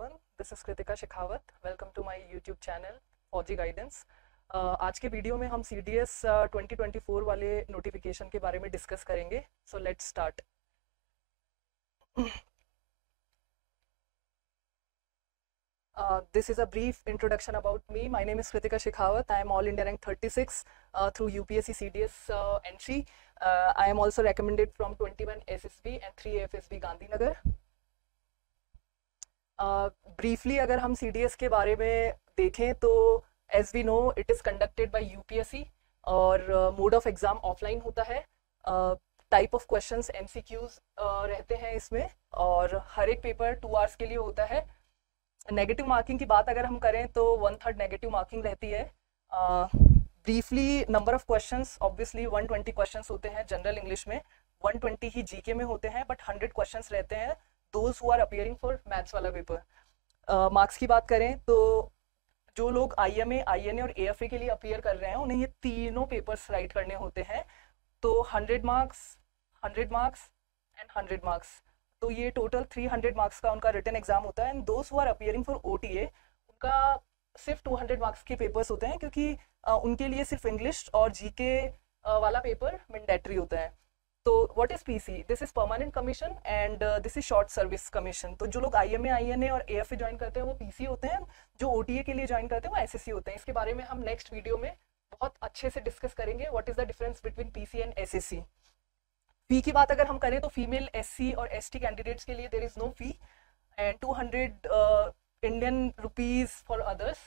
everyone. This is Kritika Shekhawat. Welcome to my YouTube channel फौजी guidance. आज के video में हम CDS 2024 वाले नोटिफिकेशन के बारे में डिस्कस करेंगे. So let's start. This is a brief introduction about me. My name is Kritika Shekhawat. I am All India Rank 36 through UPSC CDS entry. I am also recommended from 21 SSB and 3 FSB Gandhinagar. Briefly अगर हम CDS के बारे में देखें तो as we know it is conducted by UPSC और mode of exam offline होता है. Type of questions MCQs रहते हैं इसमें और हर एक पेपर 2 hours के लिए होता है. नेगेटिव मार्किंग की बात अगर हम करें तो 1/3 नेगेटिव मार्किंग रहती है. Briefly number of questions obviously 120 questions होते हैं जनरल इंग्लिश में, 120 ही जीके में होते हैं, बट 100 क्वेश्चंस रहते हैं those who are appearing for maths वाला पेपर. मार्क्स की बात करें तो जो लोग IMA, INA और AFA के लिए अपीयर कर रहे हैं उन्हें ये तीनों पेपर्स राइट करने होते हैं. तो 100 मार्क्स, 100 मार्क्स एंड 100 मार्क्स, तो ये टोटल 300 मार्क्स का उनका रिटन एग्जाम होता है. And those who are appearing for OTA उनका सिर्फ 200 मार्क्स के पेपर्स होते हैं क्योंकि उनके लिए सिर्फ इंग्लिश और जीके वाला पेपर मैंडेटरी होता है. तो what is PC? This is permanent commission and this is short service commission. तो जो लोग IMA, INA और AFA ज्वाइन करते हैं वो PC होते हैं, जो OTA के लिए ज्वाइन करते हैं वो SSC होते हैं. इसके बारे में हम नेक्स्ट वीडियो में बहुत अच्छे से डिस्कस करेंगे what is the difference between PC and SSC. Fee की बात अगर हम करें तो फीमेल SC और ST कैंडिडेट्स के लिए there is no fee and 200 Indian rupees for others.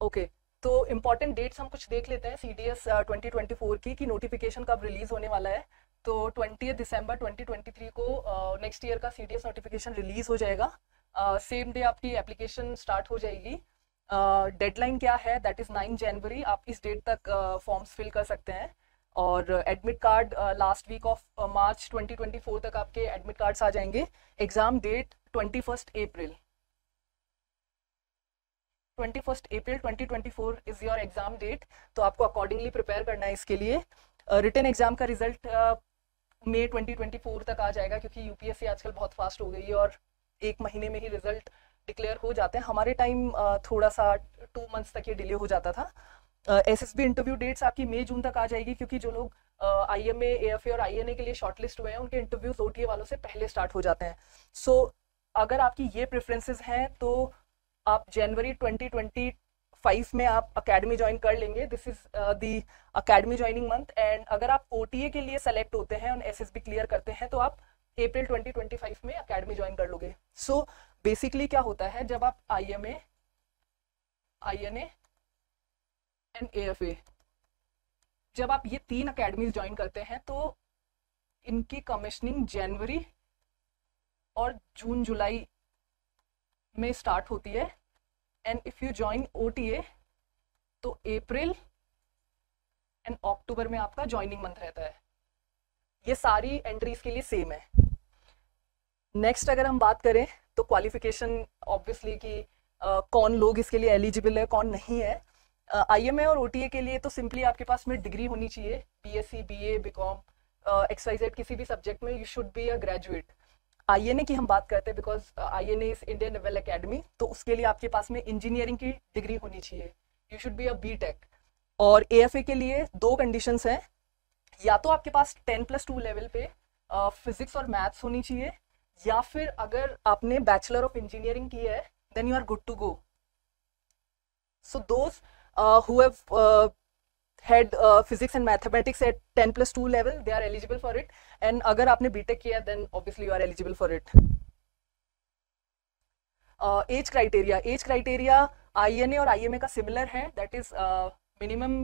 Okay, तो इम्पॉर्टेंट डेट्स हम कुछ देख लेते हैं CDS 2024 की कि नोटिफिकेशन कब रिलीज होने वाला है. तो 20 दिसंबर 2023 को नेक्स्ट ईयर का CDS नोटिफिकेशन रिलीज हो जाएगा. सेम डे आपकी एप्लीकेशन स्टार्ट हो जाएगी. डेडलाइन क्या है? दैट इज 9 जनवरी. आप इस डेट तक फॉर्म्स फिल कर सकते हैं और admit card last week of March 2024 तक आपके एडमिट कार्ड्स आ जाएंगे. Exam date 21 April 2024 is your exam date. तो आपको अकॉर्डिंगली प्रिपेयर करना है इसके लिए. रिटन एग्जाम का रिजल्ट मई 2024 तक आ जाएगा क्योंकि UPSC आजकल बहुत फास्ट हो गई है और 1 महीने में ही रिजल्ट डिक्लेयर हो जाते हैं. हमारे टाइम थोड़ा सा 2 मंथ्स तक ये डिले हो जाता था. SSB इंटरव्यू डेट्स आपकी मई जून तक आ जाएगी क्योंकि जो लोग IMA, AFA और INA के लिए शॉर्टलिस्ट हुए हैं उनके इंटरव्यूज OTA वालों से पहले स्टार्ट हो जाते हैं. सो अगर आपकी ये प्रेफरेंसेस हैं तो आप जनवरी 2025 में आप अकेडमी ज्वाइन कर लेंगे. This is the academy joining month. And अगर आप OTA के लिए सेलेक्ट होते हैं और SSB क्लियर करते हैं तो आप अप्रैल 2025 में अकेडमी ज्वाइन कर लोगे. सो बेसिकली क्या होता है, जब आप IMA, INA एंड AFA जब आप ये 3 अकेडमीज ज्वाइन करते हैं तो इनकी कमीशनिंग जनवरी और जून जुलाई में स्टार्ट होती है. And if you join OTA तो अप्रैल एंड अक्टूबर में आपका ज्वाइनिंग मंथ रहता है. ये सारी एंट्रीज के लिए सेम है. नेक्स्ट अगर हम बात करें तो क्वालिफिकेशन ऑब्वियसली कि कौन लोग इसके लिए एलिजिबल है कौन नहीं है. IMA और OTA के लिए तो सिंपली आपके पास में डिग्री होनी चाहिए, BSc, BA, BCom, XYZ किसी भी सब्जेक्ट में. You should be a graduate. INA की हम बात करते हैं because INA is Indian naval academy, तो उसके लिए आपके पास में इंजीनियरिंग की डिग्री होनी चाहिए. You should be a BTech. और AFA के लिए 2 कंडीशंस हैं, या तो आपके पास 10+2 लेवल पे फिजिक्स और मैथ्स होनी चाहिए, या फिर अगर आपने बैचलर ऑफ इंजीनियरिंग की है then you are good to go. So those who have had physics and mathematics at 10+2 level they are eligible for it. and अगर आपने BTech किया then obviously you are eligible for it. Age criteria INA और IMA का similar है, that is minimum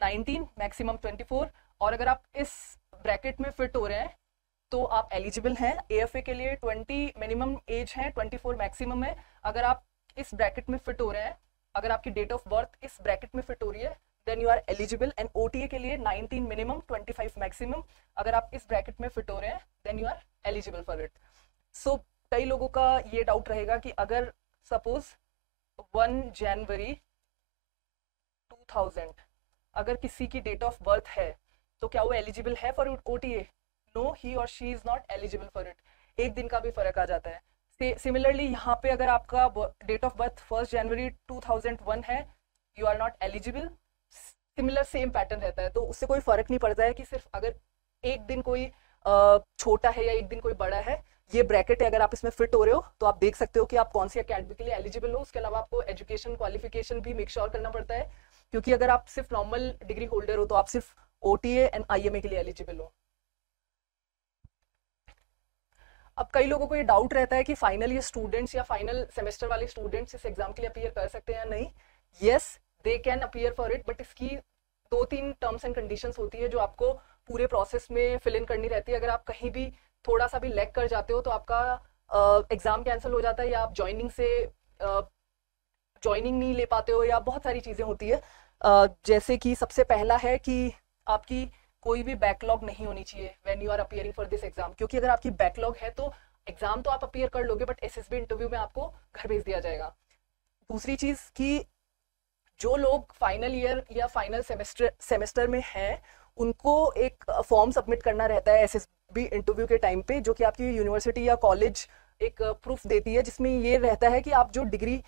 19 maximum 24. और अगर आप इस ब्रैकेट में फिट हो रहे हैं तो आप एलिजिबल हैं. AFA के लिए 20 मिनिमम एज है, 24 मैक्सिमम है. अगर आप इस ब्रैकेट में फिट हो रहे हैं, अगर आपकी डेट ऑफ बर्थ इस ब्रैकेट में फिट हो रही है then you are eligible. And OTA के लिए 19 मिनिमम 25 मैक्सिमम. अगर आप इस ब्रैकेट में फिट हो रहे हैं then you are eligible for it. So कई लोगों का ये डाउट रहेगा कि अगर सपोज 1 जनवरी 2000 अगर किसी की डेट ऑफ बर्थ है तो क्या वो एलिजिबल है फॉर OTA? नो, ही और she is not eligible for it. एक दिन का भी फर्क आ जाता है। सिमिलरली यहाँ पे अगर आपका डेट ऑफ बर्थ 1 जनवरी 2001 है, you are not eligible. Similar same pattern रहता है, तो उससे कोई फर्क नहीं पड़ता है कि सिर्फ अगर एक दिन कोई छोटा है या एक दिन कोई बड़ा है। ये ब्रैकेट है, अगर आप इसमें फिट हो रहे हो तो आप देख सकते हो कि आप कौन सी अकेडमी के लिए एलिजिबल हो। उसके अलावा आपको एजुकेशन क्वालिफिकेशन भी मेक श्योर करना पड़ता है, क्योंकि अगर आप सिर्फ नॉर्मल डिग्री होल्डर हो तो आप सिर्फ ओटीए एंड आईएमए के लिए एलिजिबल हो। अब कई लोगों को ये डाउट रहता है कि फाइनल ईयर स्टूडेंट्स या फाइनल सेमेस्टर वाले स्टूडेंट्स इस एग्जाम के लिए अपीयर कर सकते हैं या नहीं। Yes, they can appear for it, but इसकी 2-3 टर्म्स एंड कंडीशंस होती है जो आपको पूरे प्रोसेस में फिल इन करनी रहती है। अगर आप कहीं भी थोड़ा सा भी लैग कर जाते हो तो आपका एग्जाम कैंसिल हो जाता है, या आप ज्वाइनिंग नहीं ले पाते हो, या बहुत सारी चीज़ें होती है। जैसे कि सबसे पहला है कि आपकी कोई भी बैकलॉग नहीं होनी चाहिए when you are appearing for this exam, क्योंकि अगर आपकी बैकलॉग है तो एग्जाम तो आप अपीयर कर लोगे, बट एसएसबी इंटरव्यू में आपको घर भेज दिया जाएगा। दूसरी चीज़ कि जो लोग फाइनल ईयर या फाइनल सेमेस्टर में हैं, उनको एक फॉर्म सबमिट करना रहता है एसएसबी इंटरव्यू के टाइम पे, जो कि आपकी यूनिवर्सिटी या कॉलेज एक प्रूफ देती है, जिसमें ये रहता है कि आप जो डिग्री,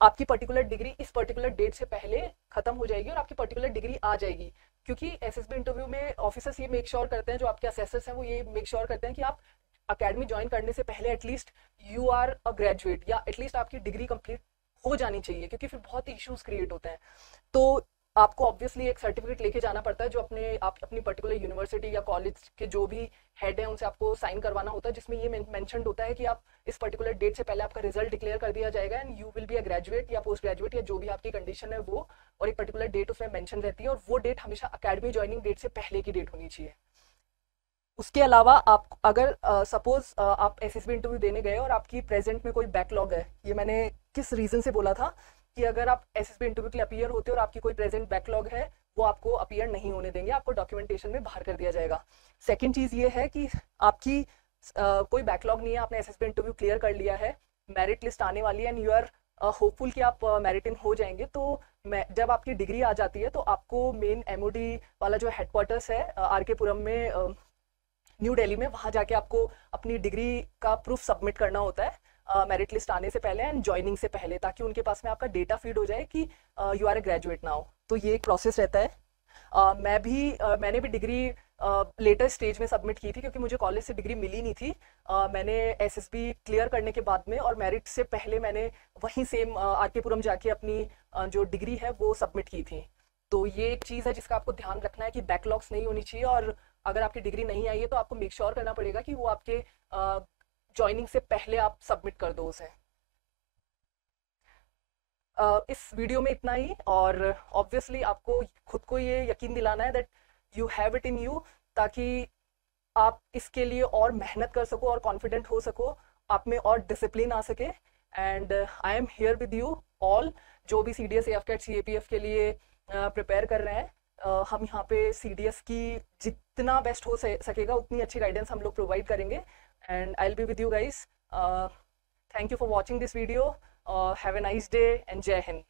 आपकी पर्टिकुलर डिग्री इस पर्टिकुलर डेट से पहले खत्म हो जाएगी और आपकी पर्टिकुलर डिग्री आ जाएगी। क्योंकि एसएसबी इंटरव्यू में ऑफिसर्स ये मेक श्योर करते हैं, जो आपके असेसर्स हैं वो ये मेक श्योर करते हैं कि आप अकेडमी ज्वाइन करने से पहले at least you are a graduate, या एटलीस्ट आपकी डिग्री कंप्लीट हो जानी चाहिए, क्योंकि फिर बहुत इश्यूज क्रिएट होते हैं। तो आपको ऑब्वियसली एक सर्टिफिकेट लेके जाना पड़ता है, जो आप अपनी पर्टिकुलर यूनिवर्सिटी या कॉलेज के जो भी हेड है उनसे आपको साइन करवाना होता है, जिसमें ये मेंशन होता है कि आप इस पर्टिकुलर डेट से पहले आपका रिजल्ट डिक्लेयर कर दिया जाएगा and you will be a graduate या पोस्ट ग्रेजुएट, या जो भी आपकी कंडीशन है वो, और एक पर्टिकुलर डेट उसमें मेंशन रहती है, और वो डेट हमेशा अकेडमी ज्वाइनिंग डेट से पहले की डेट होनी चाहिए। उसके अलावा आप अगर सपोज आप एसएसबी इंटरव्यू देने गए और आपकी प्रेजेंट में कोई बैकलॉग है, ये मैंने किस रीजन से बोला था कि अगर आप एसएसबी इंटरव्यू के लिए अपीयर होते हो और आपकी कोई प्रेजेंट बैकलॉग है, वो आपको अपीयर नहीं होने देंगे, आपको डॉक्यूमेंटेशन में बाहर कर दिया जाएगा। सेकेंड चीज़ ये है कि आपकी कोई बैकलॉग नहीं है, आपने एसएसबी इंटरव्यू क्लियर कर लिया है, मेरिट लिस्ट आने वाली है एंड यू आर होपफुल कि आप मेरिट इन हो जाएंगे, तो जब आपकी डिग्री आ जाती है तो आपको मेन एमओडी वाला जो हेडक्वार्टर्स है आरके पुरम में, न्यू दिल्ली में, वहाँ जाके आपको अपनी डिग्री का प्रूफ सबमिट करना होता है मेरिट लिस्ट आने से पहले एंड ज्वाइनिंग से पहले, ताकि उनके पास में आपका डेटा फीड हो जाए कि you are a graduate now. तो ये एक प्रोसेस रहता है। मैंने भी डिग्री लेटर स्टेज में सबमिट की थी, क्योंकि मुझे कॉलेज से डिग्री मिली नहीं थी। मैंने एसएसबी क्लियर करने के बाद में और मेरिट से पहले मैंने वहीं सेम आरके पुरम जाके अपनी जो डिग्री है वो सबमिट की थी। तो ये एक चीज़ है जिसका आपको ध्यान रखना है कि बैकलॉग्स नहीं होनी चाहिए, और अगर आपकी डिग्री नहीं आई है तो आपको मेक श्योर करना पड़ेगा कि वो आपके ज्वाइनिंग से पहले आप सबमिट कर दो उसे। इस वीडियो में इतना ही, और ऑब्वियसली आपको खुद को ये यकीन दिलाना है that you have it in you, ताकि आप इसके लिए और मेहनत कर सको और कॉन्फिडेंट हो सको, आप में और डिसिप्लिन आ सके। And I am here with you all, जो भी CDS AFCAT CAPF के लिए प्रिपेयर कर रहे हैं। हम यहाँ पे CDS की जितना बेस्ट हो सकेगा उतनी अच्छी गाइडेंस हम लोग प्रोवाइड करेंगे, and I will be with you guys. Thank you for watching this video. Have a nice day and जय हिंद।